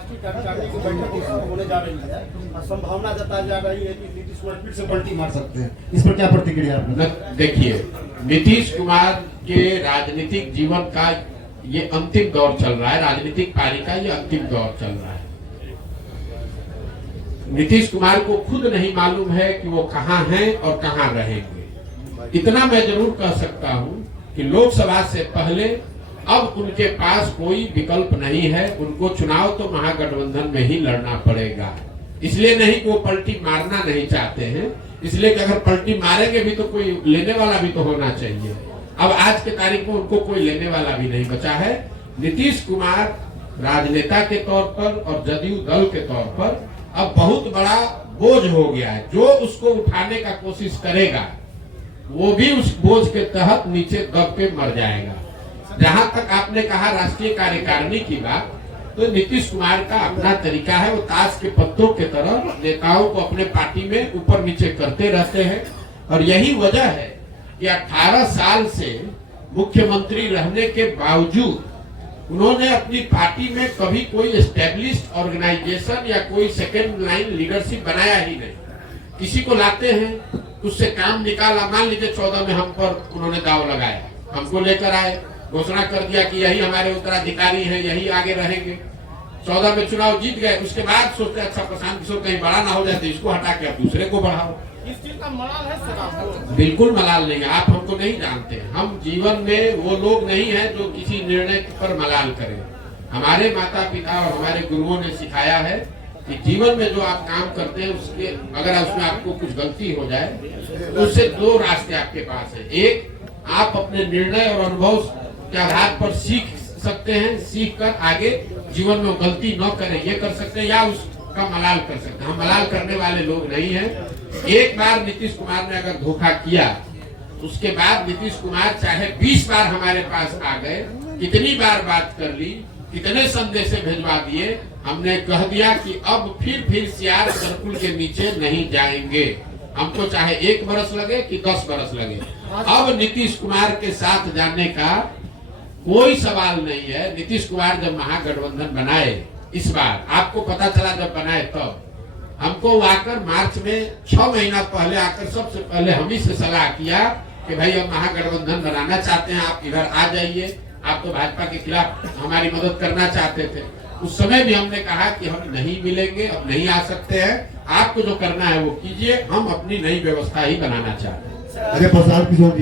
राष्ट्रीय कार्यकारिणी की बैठक होने जा रही है और संभावना जताई जा रही है कि नीतीश कुमार फिर से पलटी मार सकते हैं, इस पर क्या प्रतिक्रिया आपने? देखिए, नीतीश कुमार के राजनीतिक जीवन का ये अंतिम दौर चल रहा है, राजनीतिक पारी का ये अंतिम दौर चल रहा है। नीतीश कुमार को खुद नहीं मालूम है कि वो कहाँ हैं और कहाँ रहेंगे। इतना मैं जरूर कह सकता हूँ कि लोकसभा से पहले अब उनके पास कोई विकल्प नहीं है, उनको चुनाव तो महागठबंधन में ही लड़ना पड़ेगा। इसलिए नहीं कि वो पलटी मारना नहीं चाहते हैं, इसलिए कि अगर पलटी मारेंगे भी तो कोई लेने वाला भी तो होना चाहिए। अब आज के तारीख में उनको कोई लेने वाला भी नहीं बचा है। नीतीश कुमार राजनेता के तौर पर और जदयू दल के तौर पर अब बहुत बड़ा बोझ हो गया है। जो उसको उठाने का कोशिश करेगा वो भी उस बोझ के तहत नीचे दब के मर जाएगा। जहां तक आपने कहा राष्ट्रीय कार्यकारिणी की बात, तो नीतीश कुमार का अपना तरीका है, वो ताश के पत्तों के तरह नेताओं को अपने पार्टी में ऊपर नीचे करते रहते हैं। और यही वजह है कि 18 साल से मुख्यमंत्री रहने के बावजूद उन्होंने अपनी पार्टी में कभी कोई एस्टेब्लिश्ड ऑर्गेनाइजेशन या कोई सेकेंड लाइन लीडरशिप बनाया ही नहीं। किसी को लाते हैं, उससे काम निकाला। मान लीजिए 14 में हम पर उन्होंने दाव लगाया, हमको लेकर आए, घोषणा कर दिया कि यही हमारे उत्तराधिकारी हैं, यही आगे रहेंगे। 14 में चुनाव जीत गए, उसके बाद सोचते अच्छा प्रशांत किशोर कहीं बड़ा ना हो जाए तो इसको हटा के आप दूसरे को बढ़ाओ। इस चीज का मलाल है सर? बिल्कुल मलाल नहीं है, आप हमको नहीं जानते। हम जीवन में वो लोग नहीं है जो किसी निर्णय पर मलाल करें। हमारे माता पिता और हमारे गुरुओं ने सिखाया है कि जीवन में जो आप काम करते हैं उसके अगर उसमें आपको कुछ गलती हो जाए तो उससे दो रास्ते आपके पास है। एक, आप अपने निर्णय और अनुभव के आधार पर सीख सकते हैं, सीख कर आगे जीवन में गलती न करें ये कर सकते हैं, या उसका मलाल कर सकते हैं। हम मलाल करने वाले लोग नहीं हैं। एक बार नीतीश कुमार ने अगर धोखा किया, उसके बाद नीतीश कुमार चाहे 20 बार हमारे पास आ गए, कितनी बार बात कर ली, कितने संदेश भिजवा दिए, हमने कह दिया कि अब फिर सियार सर्कुल के नीचे नहीं जाएंगे। हमको चाहे 1 बरस लगे कि 10 बरस लगे, अब नीतीश कुमार के साथ जाने का कोई सवाल नहीं है। नीतीश कुमार जब महागठबंधन बनाए, इस बार आपको पता चला जब बनाए तब हमको आकर मार्च में 6 महीना पहले आकर सबसे पहले हम ही से सलाह किया कि भाई अब महागठबंधन बनाना चाहते हैं, आप इधर आ जाइए। आप तो भाजपा के खिलाफ हमारी मदद करना चाहते थे। उस समय भी हमने कहा कि हम नहीं मिलेंगे, अब नहीं आ सकते हैं, आपको जो करना है वो कीजिए, हम अपनी नई व्यवस्था ही बनाना चाहते हैं। अरे प्रशांत किशोर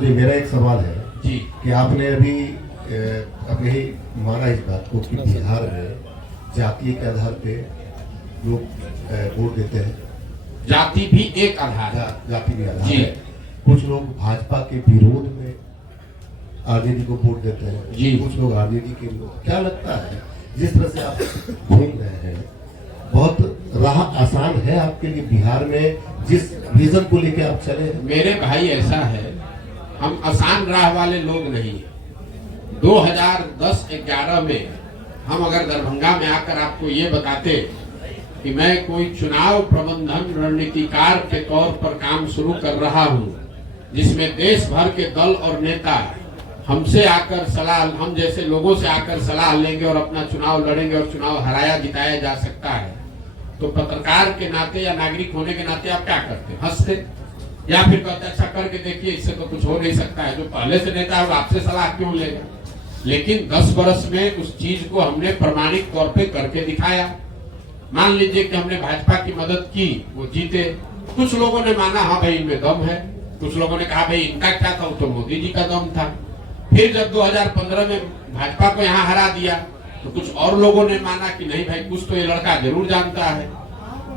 जी, मेरा एक सवाल है जी कि आपने अभी अपने ही माना इस बात को कि बिहार में जातीय के आधार पे लोग वोट देते हैं। जाति भी एक आधार है। जाति भी आधार जी। है। कुछ लोग भाजपा के विरोध में आरजेडी को वोट देते हैं जी। कुछ लोग आरजेडी के लोग। क्या लगता है जिस तरह से आप घूम रहे हैं, बहुत राह आसान है आपके लिए बिहार में जिस विजन को लेकर आप चले हैं? मेरे भाई ऐसा है, हम आसान राह वाले लोग नहीं है। 2010-11 में हम अगर दरभंगा में आकर आपको ये बताते कि मैं कोई चुनाव प्रबंधन रणनीतिकार के तौर पर काम शुरू कर रहा हूं, जिसमें देश भर के दल और नेता हमसे आकर सलाह, हम जैसे लोगों से आकर सलाह लेंगे और अपना चुनाव लड़ेंगे और चुनाव हराया जिताया जा सकता है, तो पत्रकार के नाते या नागरिक होने के नाते आप क्या करते? हंसते या फिर कहते अच्छा करके देखिए, इससे तो कुछ हो नहीं सकता है। जो पहले से नेता है वो आपसे सलाह क्यों लेगा? लेकिन 10 बरस में उस चीज को हमने प्रमाणिक तौर पे करके दिखाया। मान लीजिए कि हमने भाजपा की मदद की, वो जीते। कुछ लोगों ने माना हाँ भाई इनमें दम है, कुछ लोगों ने कहा भाई इनका क्या था, तो मोदी जी का दम था। फिर जब 2015 में भाजपा को यहाँ हरा दिया तो कुछ और लोगों ने माना कि नहीं भाई कुछ तो ये लड़का जरूर जानता है।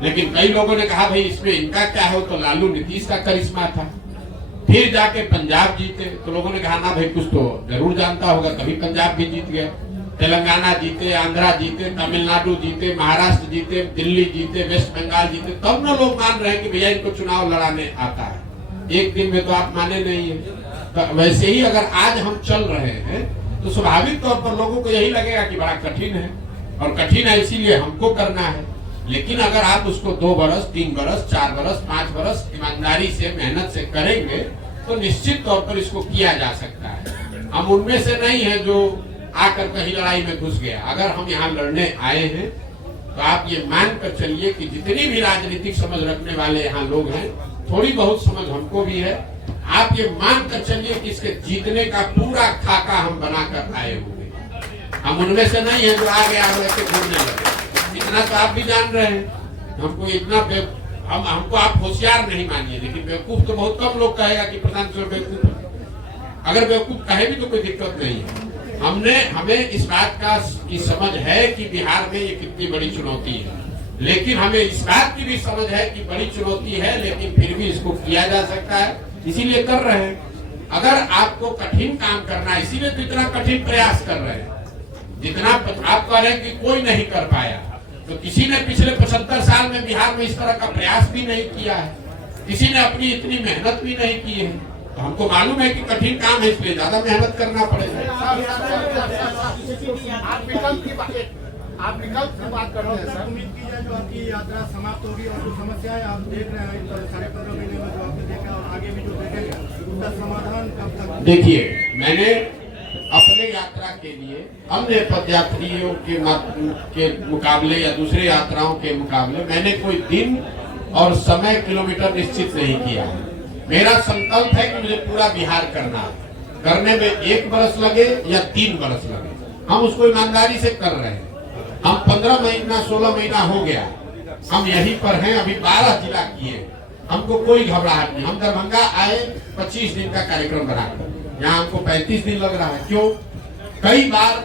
लेकिन कई लोगों ने कहा भाई इसमें इनका क्या है, तो लालू नीतीश का करिश्मा था। फिर जाके पंजाब जीते तो लोगों ने कहा ना भाई कुछ तो जरूर जानता होगा, कभी पंजाब भी जीत गए। तेलंगाना जीते, आंध्रा जीते, तमिलनाडु जीते, महाराष्ट्र जीते, दिल्ली जीते, वेस्ट बंगाल जीते, तब ना लोग मान रहे हैं कि भैया इनको चुनाव लड़ाने आता है। एक दिन में तो आप माने नहीं है। तो वैसे ही अगर आज हम चल रहे हैं तो स्वाभाविक तौर पर लोगों को यही लगेगा कि बड़ा कठिन है, और कठिन है इसीलिए हमको करना है। लेकिन अगर आप उसको 2 बरस, 3 बरस, 4 बरस, 5 बरस ईमानदारी से मेहनत से करेंगे तो निश्चित तौर पर इसको किया जा सकता है। हम उनमें से नहीं है जो आकर कहीं लड़ाई में घुस गया। अगर हम यहाँ लड़ने आए हैं तो आप ये मान कर चलिए कि जितनी भी राजनीतिक समझ रखने वाले यहाँ लोग हैं, थोड़ी बहुत समझ हमको भी है, आप ये मान कर चलिए कि इसके जीतने का पूरा खाका हम बनाकर आए हुए। हम उनमें से नहीं है जो आ गया वैसे घूमने लगे, इतना तो आप भी जान रहे हैं। हमको इतना हमको आप होशियार नहीं मानिए, लेकिन बेवकूफ तो बहुत कम लोग कहेगा कि प्रशांत किशोर बेवकूफ है। अगर बेवकूफ कहे भी तो कोई दिक्कत नहीं है। हमें इस बात की समझ है कि बिहार में ये कितनी बड़ी चुनौती है, लेकिन हमें इस बात की भी समझ है कि बड़ी चुनौती है, लेकिन फिर भी इसको किया जा सकता है, इसीलिए कर रहे हैं। अगर आपको कठिन काम करना है, इसीलिए तो इतना कठिन प्रयास कर रहे हैं। जितना आप कह रहे हैं कि कोई नहीं कर पाया, तो किसी ने पिछले 75 साल में बिहार में इस तरह का प्रयास भी नहीं किया है, किसी ने अपनी इतनी मेहनत भी नहीं की है। तो हमको मालूम है कि कठिन काम है, इसलिए ज्यादा मेहनत करना पड़ेगा। आप विकल्प की बात कर रहे हैं सर। उम्मीद की जाए जो आपकी यात्रा समाप्त होगी और जो समस्याएं आप देख रहे हैं 15.5 महीने में जो आपने देखा और आगे भी जो देखेंगे उसका समाधान कब तक? देखिए, मैंने अपने यात्रा के लिए अन्य पदयात्रियों के मुकाबले या दूसरे यात्राओं के मुकाबले मैंने कोई दिन और समय किलोमीटर निश्चित नहीं किया है। मेरा संकल्प है कि मुझे पूरा बिहार करना है। करने में 1 बरस लगे या 3 बरस लगे, हम उसको ईमानदारी से कर रहे हैं। हम 15 महीना 16 महीना हो गया हम यहीं पर हैं, अभी 12 जिला किए, हमको कोई घबराहट नहीं। हम दरभंगा आए 25 दिन का कार्यक्रम बनाकर, यहाँ हमको 35 दिन लग रहा है। क्यों? कई बार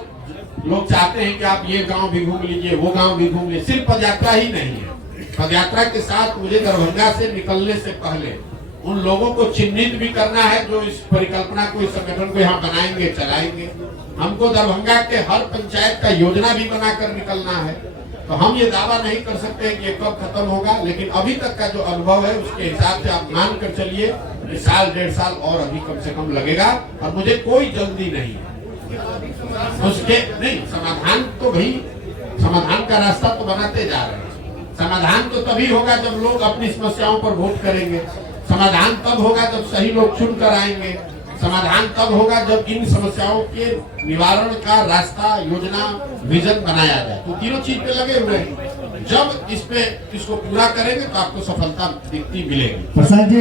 लोग चाहते हैं कि आप ये गांव भी घूम लीजिए, वो गांव भी घूम लीजिए। सिर्फ पदयात्रा ही नहीं है, पदयात्रा के साथ मुझे दरभंगा से निकलने से पहले उन लोगों को चिन्हित भी करना है जो इस परिकल्पना को, इस संगठन को यहाँ बनाएंगे, चलाएंगे। हमको दरभंगा के हर पंचायत का योजना भी बनाकर निकलना है। तो हम ये दावा नहीं कर सकते कि ये कब खत्म होगा, लेकिन अभी तक का जो अनुभव है उसके हिसाब से आप मान कर चलिए कि 1.5 साल और अभी कम से कम लगेगा, और मुझे कोई जल्दी नहीं है। उसके नहीं समाधान तो भाई, समाधान का रास्ता तो बनाते जा रहे हैं। समाधान तो तभी होगा जब लोग अपनी समस्याओं पर वोट करेंगे। समाधान तब होगा जब सही लोग चुन कर आएंगे। समाधान तब होगा जब इन समस्याओं के निवारण का रास्ता, योजना, विजन बनाया जाए। तो तीनों चीज पे लगे हुए हैं। जब इसको पूरा करेंगे तो आपको सफलता दिखती मिलेगी। प्रसाद जी,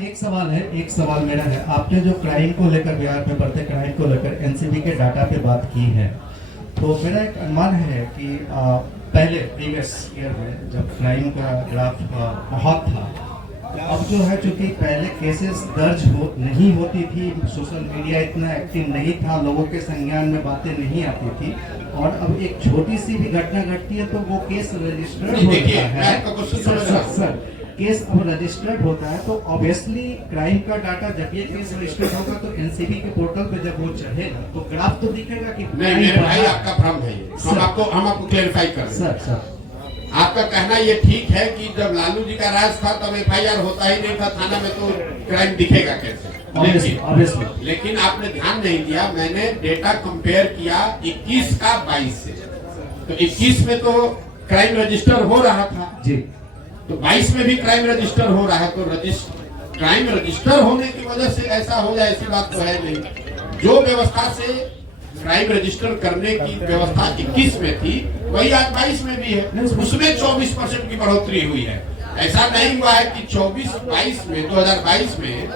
एक सवाल मेरा है। आपने जो क्राइम को लेकर, बिहार में बढ़ते क्राइम को लेकर एनसीबी के डाटा पे बात की है, तो मेरा एक अनुमान है कि पहले प्रीवियस ईयर में जब क्राइम का ग्राफ बहुत था, अब जो है चूंकि पहले केसेस दर्ज नहीं होती थी, सोशल मीडिया इतना एक्टिव नहीं था, लोगों के संज्ञान में बातें नहीं आती थी, और अब एक छोटी सी भी घटना घटती है तो वो केस रजिस्टर्ड होता है। सर, केस अब रजिस्टर्ड होता है तो ऑब्वियसली क्राइम का डाटा जब ये केस रजिस्टर्ड होगा तो एनसीबी के पोर्टल पे जब वो चढ़ेगा तो ग्राफ तो दिखेगा कि नहीं। मेरे भाई, आपका भ्रम है। हम आपको क्लेरिफाई कर रहे हैं। सर, आपका कहना ये ठीक है कि जब लालू जी का राज था तब एफआईआर होता ही नहीं था थाना में, तो क्राइम दिखेगा कैसे? लेकिन आपने ध्यान नहीं दिया, मैंने डेटा कंपेयर किया 21 का 22 से। तो 21 में तो क्राइम रजिस्टर हो रहा था जी, तो 22 में भी क्राइम रजिस्टर हो रहा है। तो क्राइम रजिस्टर होने की वजह से ऐसा हो जाए ऐसी बात तो है नहीं। जो व्यवस्था से क्राइम रजिस्टर करने की व्यवस्था 21 में थी वही आज 22 में भी है। उसमें 24% की बढ़ोतरी हुई है। ऐसा नहीं हुआ है कि 2022 में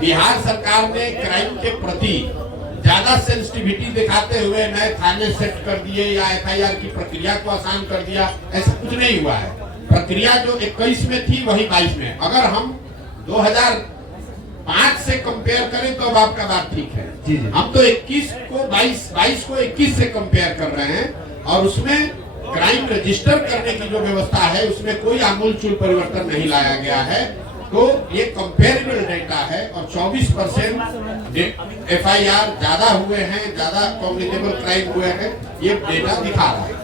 बिहार सरकार ने क्राइम के प्रति ज्यादा सेंसिटिविटी दिखाते हुए नए थाने सेट कर दिए या एफआईआर की प्रक्रिया को आसान कर दिया, ऐसा कुछ नहीं हुआ है। प्रक्रिया जो 21 में थी वही 22 में। अगर हम 2005 से कंपेयर करें तो अब आपका बात ठीक है। हम तो 21 को 22 को 21 से कंपेयर कर रहे हैं, और उसमें क्राइम रजिस्टर करने की जो व्यवस्था है उसमें कोई आमूलचूल परिवर्तन नहीं लाया गया है। तो ये कंपेरेबल डेटा है, और 24% एफआईआर ज्यादा हुए हैं, ज्यादा कॉग्निटेबल क्राइम हुए हैं, ये डेटा दिखा रहा है।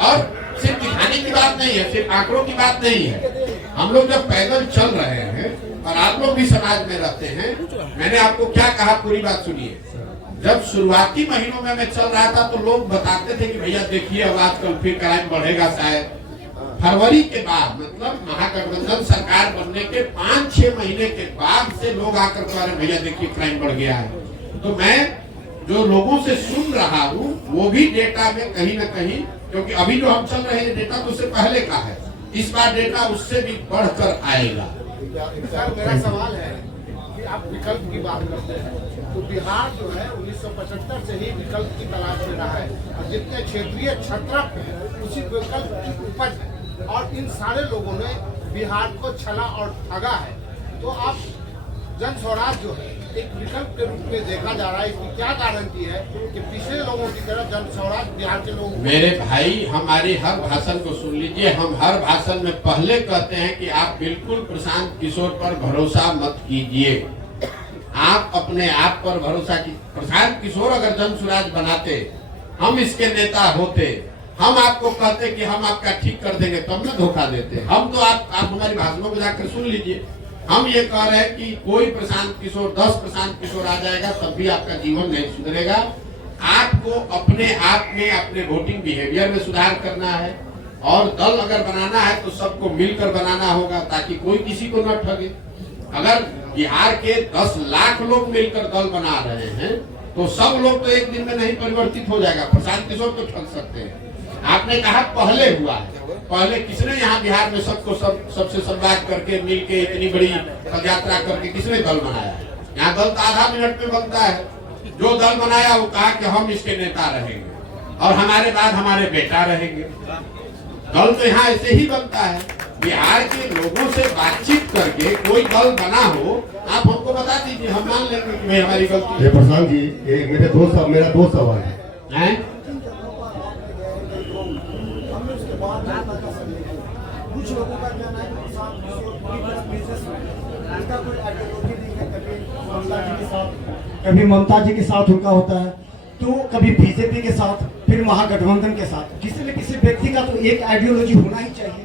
और सिर्फ दिखाने की बात नहीं है, सिर्फ आंकड़ों की बात नहीं है। हम लोग जब पैदल चल रहे हैं और आप लोग भी समाज में रहते हैं, मैंने आपको क्या कहा, पूरी बात सुनिए। जब शुरुआती महीनों में मैं चल रहा था तो लोग बताते थे कि भैया देखिए अब आजकल फिर क्राइम बढ़ेगा शायद। फरवरी के बाद, मतलब महागठबंधन सरकार बनने के 5-6 महीने के बाद से लोग आकर कह रहे भैया देखिए क्राइम बढ़ गया है। तो मैं जो लोगों से सुन रहा हूँ वो भी डेटा में कहीं ना कहीं, क्योंकि अभी जो हम चल रहे हैं डेटा तो उससे पहले का है, इस बार डेटा उससे भी बढ़कर आएगा। सर मेरा सवाल है कि आप विकल्प की बात करते हैं तो बिहार जो है 1975 से ही विकल्प की तलाश में रहा है और जितने क्षेत्रीय छत्रप हैं उसी विकल्प की उपज है और इन सारे लोगों ने बिहार को छला और ठगा है। तो आप जन स्वराज जो है एक विकल्प के रूप में देखा जा रहा है, इसकी क्या गारंटी है कि पिछले लोगों की तरह जन स्वराज बिहार के लोगों? मेरे भाई, हमारे हर भाषण को सुन लीजिए। हम हर भाषण में पहले कहते हैं कि आप बिल्कुल प्रशांत किशोर पर भरोसा मत कीजिए, आप अपने आप पर भरोसा कीजिए। प्रशांत किशोर अगर जन स्वराज बनाते, हम इसके नेता होते, हम आपको कहते कि हम आपका ठीक कर देंगे, तब न धोखा देते। हम तो आप हमारी भाषणों को जाकर सुन लीजिए। हम ये कह रहे हैं कि कोई प्रशांत किशोर, 10 प्रशांत किशोर आ जाएगा तब भी आपका जीवन नहीं सुधरेगा। आपको अपने आप में, अपने वोटिंग बिहेवियर में सुधार करना है और दल अगर बनाना है तो सबको मिलकर बनाना होगा ताकि कोई किसी को न ठगे। अगर बिहार के 10 लाख लोग मिलकर दल बना रहे हैं तो सब लोग तो एक दिन में नहीं परिवर्तित हो जाएगा। प्रशांत किशोर तो ठग सकते हैं। आपने कहा पहले हुआ है, पहले किसने यहाँ बिहार में सबको सबसे संवाद करके मिलके इतनी बड़ी पदयात्रा करके किसने दल बनाया? यहाँ दल तो आधा मिनट में बनता है। जो दल बनाया वो कहा कि हम इसके नेता रहेंगे और हमारे बाद हमारे बेटा रहेंगे। दल तो यहाँ ऐसे ही बनता है। बिहार के लोगों से बातचीत करके कोई दल बना हो, आप हमको बता दीजिए, हम मान लेंगे कि हमारी गलती है। प्रशांत जी, मेरा दो सवाल है। कुछ लोगों का कहना है कि कभी ममता जी के साथ उनका होता है, तो कभी बीजेपी के साथ, फिर महागठबंधन के साथ। किसी न किसी व्यक्ति का तो एक आइडियोलॉजी होना ही चाहिए।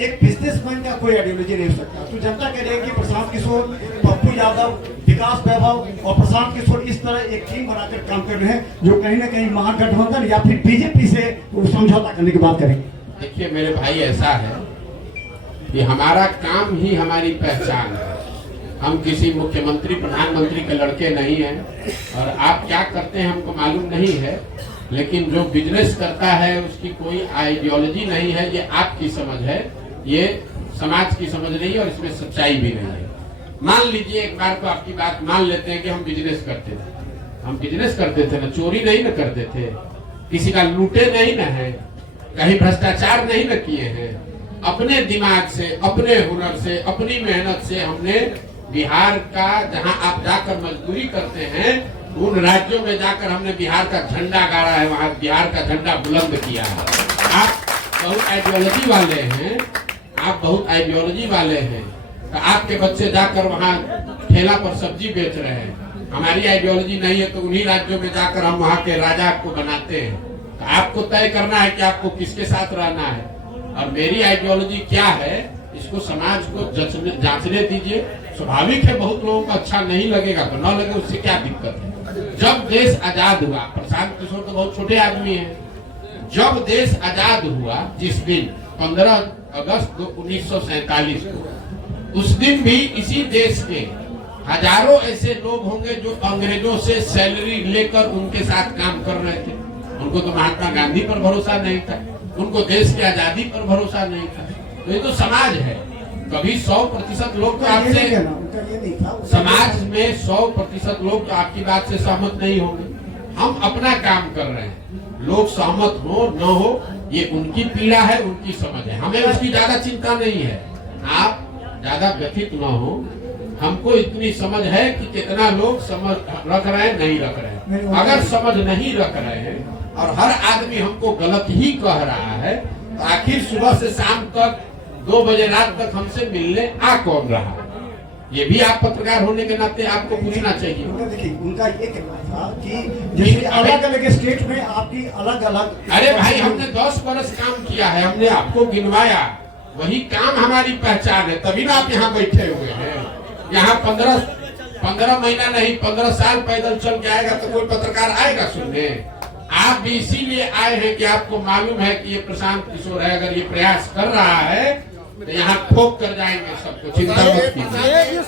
एक बिजनेसमैन का कोई आइडियोलॉजी नहीं हो सकता। तो जनता कह रही है कि प्रशांत किशोर, पप्पू यादव, विकास वैभव और प्रशांत किशोर इस तरह एक टीम बनाकर काम कर रहे हैं जो कहीं ना कहीं महागठबंधन या फिर बीजेपी से समझौता करने की बात करेंगे। देखिए मेरे भाई, ऐसा है कि हमारा काम ही हमारी पहचान है। हम किसी मुख्यमंत्री, प्रधानमंत्री के लड़के नहीं हैं और आप क्या करते हैं हमको मालूम नहीं है, लेकिन जो बिजनेस करता है उसकी कोई आइडियोलॉजी नहीं है। ये आपकी समझ है, ये समाज की समझ नहीं है और इसमें सच्चाई भी नहीं है। मान लीजिए एक बार तो आपकी बात मान लेते हैं कि हम बिजनेस करते थे। हम बिजनेस करते थे ना, चोरी नहीं ना करते थे, किसी का लूटे नहीं ना है, कहीं भ्रष्टाचार नहीं न किए हैं। अपने दिमाग से, अपने हुनर से, अपनी मेहनत से हमने बिहार का, जहां आप जाकर मजदूरी करते हैं उन राज्यों में जाकर हमने बिहार का झंडा गाड़ा है, वहां बिहार का झंडा बुलंद किया है। आप बहुत आइडियोलॉजी वाले हैं, आप बहुत आइडियोलॉजी वाले हैं, तो आपके बच्चे जाकर वहां ठेला पर सब्जी बेच रहे हैं। हमारी आइडियोलॉजी नहीं है तो उन्हीं राज्यों में जाकर हम वहां के राजा को बनाते हैं। तो आपको तय करना है कि आपको किसके साथ रहना है और मेरी आइडियोलॉजी क्या है, इसको समाज को जांचने दीजिए। स्वाभाविक है बहुत लोगों को अच्छा नहीं लगेगा तो न लगे, उससे क्या दिक्कत है। जब देश आजाद हुआ, प्रशांत किशोर तो बहुत छोटे आदमी हैं, जब देश आजाद हुआ जिस दिन 15 अगस्त 1947 को, उस दिन भी इसी देश के हजारों ऐसे लोग होंगे जो अंग्रेजों से सैलरी लेकर उनके साथ काम कर रहे थे। उनको तो महात्मा गांधी पर भरोसा नहीं था, उनको देश की आजादी पर भरोसा नहीं था। तो ये तो समाज है। कभी 100% लोग तो आपसे, समाज में 100% लोग तो आपकी बात से सहमत नहीं होंगे। हम अपना काम कर रहे हैं, लोग सहमत हो न हो ये उनकी पीड़ा है, उनकी समझ है, हमें उसकी ज्यादा चिंता नहीं है। आप ज्यादा व्यथित न हो, हमको इतनी समझ है कि कितना लोग समझ रख रहे हैं, नहीं रख रहे हैं। अगर समझ नहीं रख रहे हैं और हर आदमी हमको गलत ही कह रहा है तो आखिर सुबह से शाम तक 2 बजे रात तक हमसे मिलने आ कौन रहा? ये भी आप पत्रकार होने के नाते आपको पूछना चाहिए। देखिए उनका ये कहना था कि जैसे अलग अलग स्टेट में आपकी अलग अलग, अरे भाई हमने 10 बरस काम किया है, हमने आपको गिनवाया, वही काम हमारी पहचान है, तभी ना आप यहाँ बैठे हुए हैं। यहाँ 15 महीना नहीं 15 साल पैदल चल के आएगा तो कोई पत्रकार आएगा सुनने? आप भी इसीलिए आए हैं कि आपको मालूम है कि ये प्रशांत किशोर है, अगर ये प्रयास कर रहा है तो यहाँ ठोक कर जाएंगे सबको, चिंता मत कीजिए।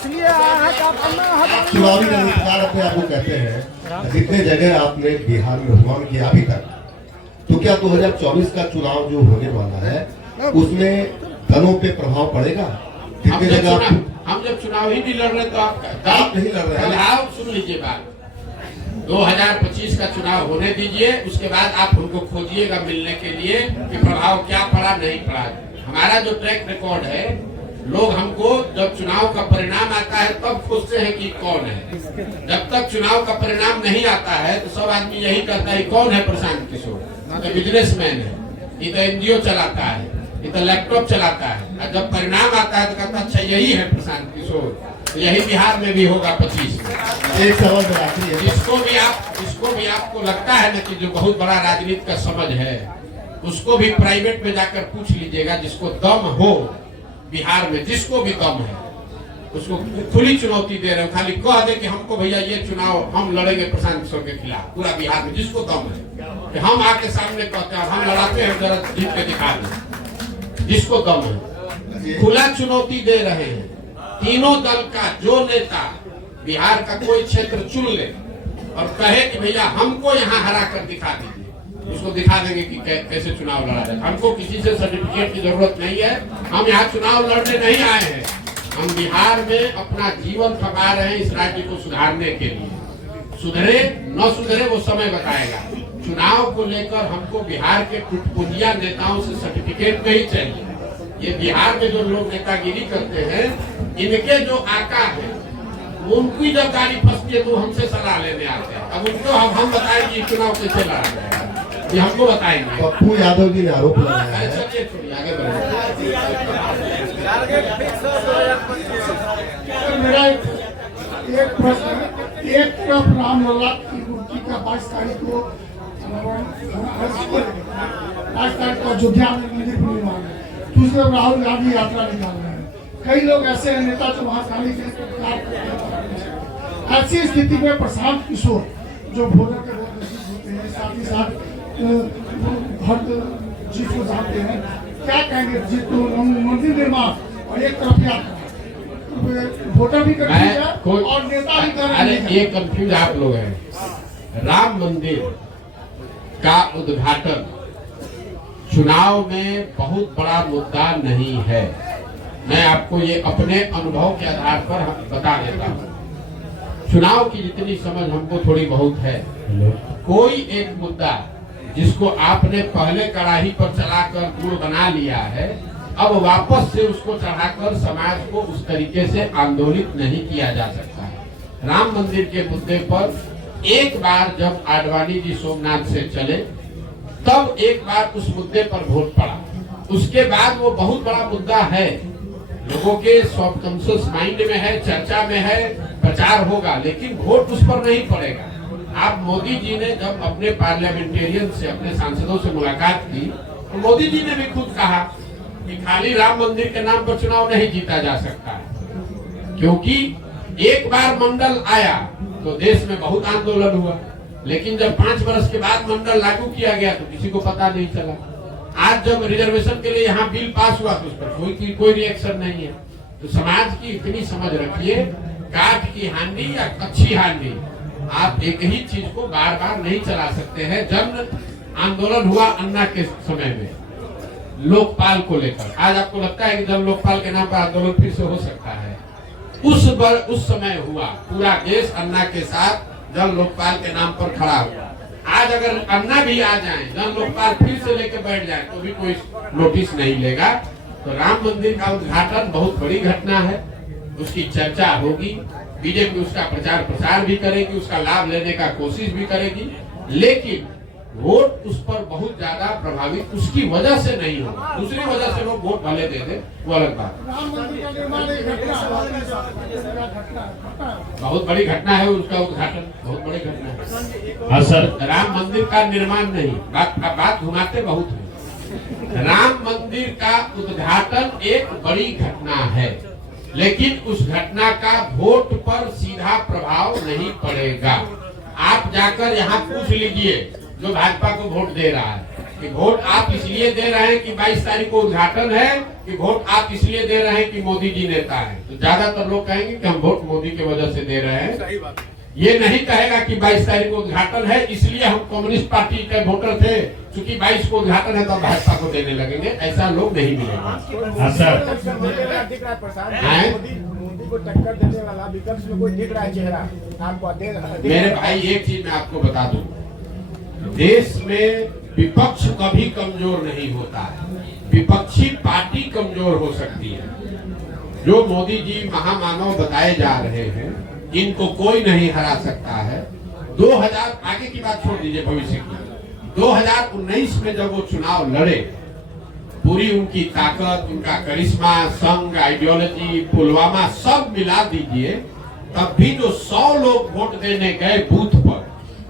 चुनावी रणनीतिकार अपने आप को कहते हैं, जितने जगह आपने बिहार में भ्रमण किया अभी तक, तो क्या 2024 का चुनाव जो होने वाला है उसमें दलों पे प्रभाव पड़ेगा? कितने जगह हम जब चुनाव ही नहीं लड़ रहे तो आप नहीं लड़ रहे हैं। आप सुन लीजिए बात, 2025 का चुनाव होने दीजिए, उसके बाद आप उनको खोजिएगा मिलने के लिए कि प्रभाव क्या पड़ा नहीं पड़ा। हमारा जो ट्रैक रिकॉर्ड है, लोग हमको जब चुनाव का परिणाम आता है तब खोजते हैं कि कौन है। जब तक चुनाव का परिणाम नहीं आता है तो सब आदमी यही कहता है कौन है प्रशांत किशोर, तो बिजनेसमैन है, ये तो एनजीओ चलाता है, ये तो लैपटॉप चलाता है। और जब परिणाम आता है तो कहता अच्छा यही है प्रशांत किशोर। तो यही बिहार में भी होगा 25 में। एक सवाल मेरा आखिरी है, जिसको भी आपको लगता है ना कि जो बहुत बड़ा राजनीति का समझ है, उसको भी प्राइवेट में जाकर पूछ लीजिएगा, जिसको दम हो बिहार में, जिसको भी दम है, उसको खुली चुनौती दे रहे हो, खाली कह दे कि हमको भैया ये चुनाव हम लड़ेंगे प्रशांत किशोर के खिलाफ, पूरा बिहार में जिसको दम है कि हम आके सामने कहते हैं हम लड़ाते हैं, जरा जीत के दिखा दें, जिसको दम है। खुला चुनौती दे रहे हैं तीनों दल का जो नेता बिहार का कोई क्षेत्र चुन ले और कहे कि भैया हमको यहाँ हरा कर दिखा दीजिए, उसको दिखा देंगे कि कैसे चुनाव लड़ा जाए। हमको किसी से सर्टिफिकेट की जरूरत नहीं है, हम यहाँ चुनाव लड़ने नहीं आए हैं, हम बिहार में अपना जीवन खपा रहे हैं इस राज्य को सुधारने के लिए। सुधरे न सुधरे वो समय बताएगा। चुनाव को लेकर हमको बिहार के टुटपुंजिया नेताओं से सर्टिफिकेट नहीं चाहिए। ये बिहार में जो लोग नेतागिरी करते हैं, इनके जो आका है उनकी जब गाड़ी फंसती है तो हमसे सलाह लेने आते हैं। अब उनको हम बताएंगे चुनाव कैसे लड़ा जाएगा, ये हमको बताएंगे। पप्पू यादव जी ने आरोप लगाया है, चलिए छोड़िए आगे बढ़िए। मेरा एक प्रश्न, एक तरफ रामलला की मूर्ति का 22 तारीख को 22 तारीख को अयोध्या में मंदिर पर निर्माण है, दूसरे राहुल गांधी यात्रा निकाल रहे हैं। कई लोग ऐसे हैं नेता जो वहां जाने के लिए प्रतिकार करते हैं। ऐसी स्थिति में प्रशांत किशोर जो भोजन के बहुत नजदीक होते हैं, साथ ही साथ भक्त जी को जानते हैं, क्या कहेंगे जी तो मंदिर निर्माण और एक तरफ यात्रा, वोटर भी कर और नेता भी कर। अरे ये कंफ्यूज आप लोग हैं। राम मंदिर का उद्घाटन चुनाव में बहुत बड़ा मुद्दा नहीं है। मैं आपको ये अपने अनुभव के आधार पर बता देता हूँ। चुनाव की जितनी समझ हमको थोड़ी बहुत है, कोई एक मुद्दा जिसको आपने पहले कड़ाही पर चलाकर गुड़ बना लिया है, अब वापस से उसको चढ़ाकर समाज को उस तरीके से आंदोलित नहीं किया जा सकता है। राम मंदिर के मुद्दे पर एक बार जब आडवाणी जी सोमनाथ से चले तब एक बार उस मुद्दे पर वोट पड़ा, उसके बाद वो बहुत बड़ा मुद्दा है, लोगों के सबकॉन्शियस माइंड में है, चर्चा में है, प्रचार होगा, लेकिन वोट उस पर नहीं पड़ेगा। आप मोदी जी ने जब अपने पार्लियामेंटेरियन से, अपने सांसदों से मुलाकात की तो मोदी जी ने भी खुद कहा कि खाली राम मंदिर के नाम पर चुनाव नहीं जीता जा सकता है, क्योंकि एक बार मंडल आया तो देश में बहुत आंदोलन हुआ, लेकिन जब 5 वर्ष के बाद मंडल लागू किया गया तो किसी को पता नहीं चला। आज जब रिजर्वेशन के लिए यहाँ बिल पास हुआ तो उस पर कोई रिएक्शन नहीं है। तो समाज की इतनी समझ रखिए, काठ की हांडी या अच्छी हांडी, आप एक ही चीज को बार बार नहीं चला सकते हैं। जन आंदोलन हुआ अन्ना के समय में लोकपाल को लेकर, आज आपको लगता है कि जन लोकपाल के नाम पर आंदोलन फिर से हो सकता है? उस समय हुआ, पूरा देश अन्ना के साथ जन लोकपाल के नाम पर खड़ा हुआ। आज अगर अन्ना भी आ जाए, जन लोकपाल फिर से लेकर बैठ जाए तो भी कोई नोटिस नहीं लेगा। तो राम मंदिर का उद्घाटन बहुत बड़ी घटना है, उसकी चर्चा होगी, बीजेपी उसका प्रचार प्रसार भी करेगी, उसका लाभ लेने का कोशिश भी करेगी, लेकिन वोट उस पर बहुत ज्यादा प्रभावित उसकी वजह से नहीं होगा। दूसरी वजह से लोग वोट भले दे दे, वो अलग बात। राम मंदिर का निर्माण एक घटना बहुत बड़ी घटना है, उसका उद्घाटन बहुत बड़ी घटना है। हाँ सर, राम मंदिर का निर्माण नहीं, बात घुमाते बहुत है। राम मंदिर का उद्घाटन एक बड़ी घटना है, लेकिन उस घटना का वोट पर सीधा प्रभाव नहीं पड़ेगा। आप जाकर यहाँ पूछ लीजिए जो भाजपा को वोट दे रहा है कि वोट आप इसलिए दे रहे हैं कि 22 तारीख को उद्घाटन है, कि वोट आप इसलिए दे रहे हैं कि मोदी जी नेता है। तो ज्यादातर लोग कहेंगे कि हम वोट मोदी की वजह से दे रहे हैं। ये नहीं कहेगा कि 22 तारीख को उद्घाटन है इसलिए हम कम्युनिस्ट पार्टी के वोटर थे, क्योंकि 22 को उद्घाटन है तो भाजपा को देने लगेंगे। ऐसा लोग नहीं मिलेगा। हाँ सर, दिख रहा है प्रसाद, मोदी को टक्कर देने वाला विपक्ष में कोई दिख रहा है चेहरा आपको? मेरे भाई एक चीज मैं आपको बता दूं, देश में विपक्ष कभी कमजोर नहीं होता है, विपक्षी पार्टी कमजोर हो सकती है। जो मोदी जी महामानव बताए जा रहे हैं, इनको कोई नहीं हरा सकता है। 2000 आगे की बात छोड़ दीजिए, भविष्य की 2019 में जब वो चुनाव लड़े, पूरी उनकी ताकत, उनका करिश्मा, संघ, आइडियोलॉजी, पुलवामा सब मिला दीजिए, तब भी जो 100 लोग वोट देने गए बूथ पर,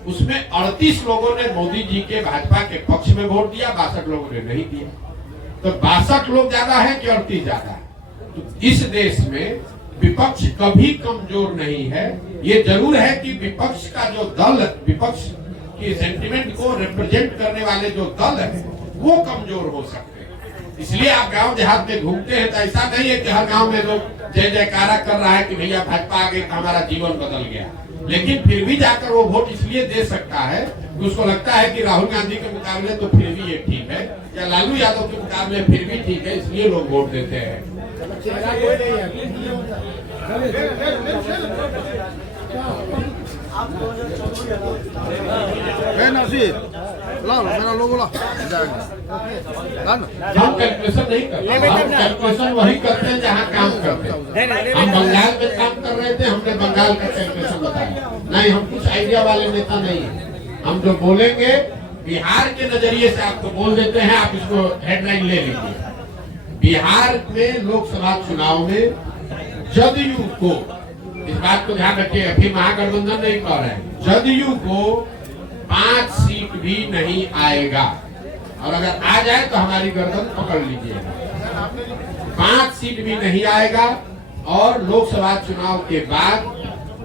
उसमें 38 लोगों ने मोदी जी के भाजपा के पक्ष में वोट दिया, 62 लोगों ने नहीं दिया। तो 62 लोग ज्यादा है कि 38 ज्यादा है? तो इस देश में विपक्ष कभी कमजोर नहीं है। ये जरूर है कि विपक्ष का जो दल, विपक्ष की सेंटिमेंट को रिप्रेजेंट करने वाले जो दल है वो कमजोर हो सकते हैं। इसलिए आप गांव देहात में घूमते हैं तो ऐसा नहीं है कि हर गांव में लोग जय जयकारा कर रहा है कि भैया भाजपा आ गई तो हमारा जीवन बदल गया, लेकिन फिर भी जाकर वो वोट इसलिए दे सकता है कि उसको लगता है कि राहुल गांधी के मुकाबले तो फिर भी ये ठीक है, या लालू यादव के मुकाबले फिर भी ठीक है, इसलिए लोग वोट देते हैं। मेरा लोगो ला हम कैलकुलेशन नहीं करते, हम कैलकुलेशन वही करते हैं जहाँ काम करते हैं। हम बंगाल में काम कर रहे थे, हमने बंगाल का कैलकुलेशन बताया। नहीं, हम कुछ आइडिया वाले नेता नहीं है। हम जो बोलेंगे बिहार के नजरिए से आपको बोल देते हैं, आप इसको हेडलाइन ले लीजिए। बिहार में लोकसभा चुनाव में जदयू को, इस बात को ध्यान रखिए, अभी महागठबंधन नहीं कह रहे हैं, जदयू को 5 सीट भी नहीं आएगा, और अगर आ जाए तो हमारी गर्दन पकड़ लीजिएगा। 5 सीट भी नहीं आएगा, और लोकसभा चुनाव के बाद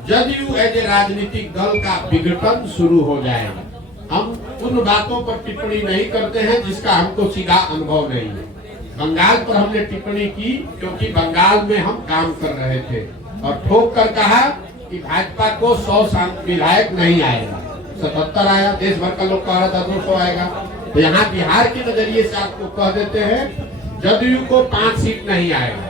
जदयू एज ए राजनीतिक दल का विघटन शुरू हो जाएगा। हम उन बातों पर टिप्पणी नहीं करते हैं जिसका हमको सीधा अनुभव नहीं है। बंगाल पर हमने टिप्पणी की क्योंकि बंगाल में हम काम कर रहे थे, और ठोक कर कहा कि भाजपा को 100 विधायक नहीं आएगा, 77 आया, देश भर का लोग कह रहा था 200 आएगा। तो यहाँ बिहार के नजरिए से आपको कह देते हैं जदयू को 5 सीट नहीं आएगा,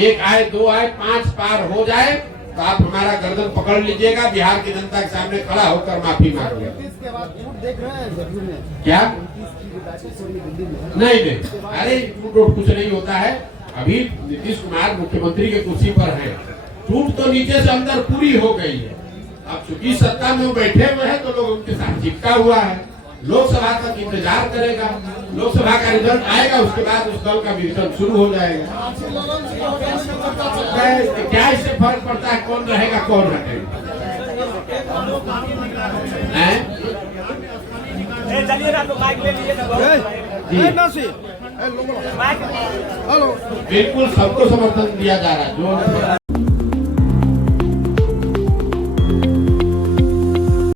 1 आए 2 आए 5 पार हो जाए तो आप हमारा गर्दन पकड़ लीजिएगा, बिहार की जनता के सामने खड़ा होकर माफी मांगिए। क्या नहीं नहीं, अरे टूट कुछ नहीं होता है। अभी नीतीश कुमार मुख्यमंत्री के कुर्सी पर है, टूट तो नीचे से अंदर पूरी हो गई है। अब चूंकि सत्ता में वो बैठे हुए हैं तो लोग उनके साथ चिपका हुआ है। लोकसभा तक इंतजार करेगा, लोकसभा का रिजल्ट आएगा, उसके बाद उस दल का विघटन शुरू हो जाएगा। क्या इससे फर्क पड़ता है कौन रहेगा कौन हटेगा? बिल्कुल सबको समर्थन दिया जा रहा है। जो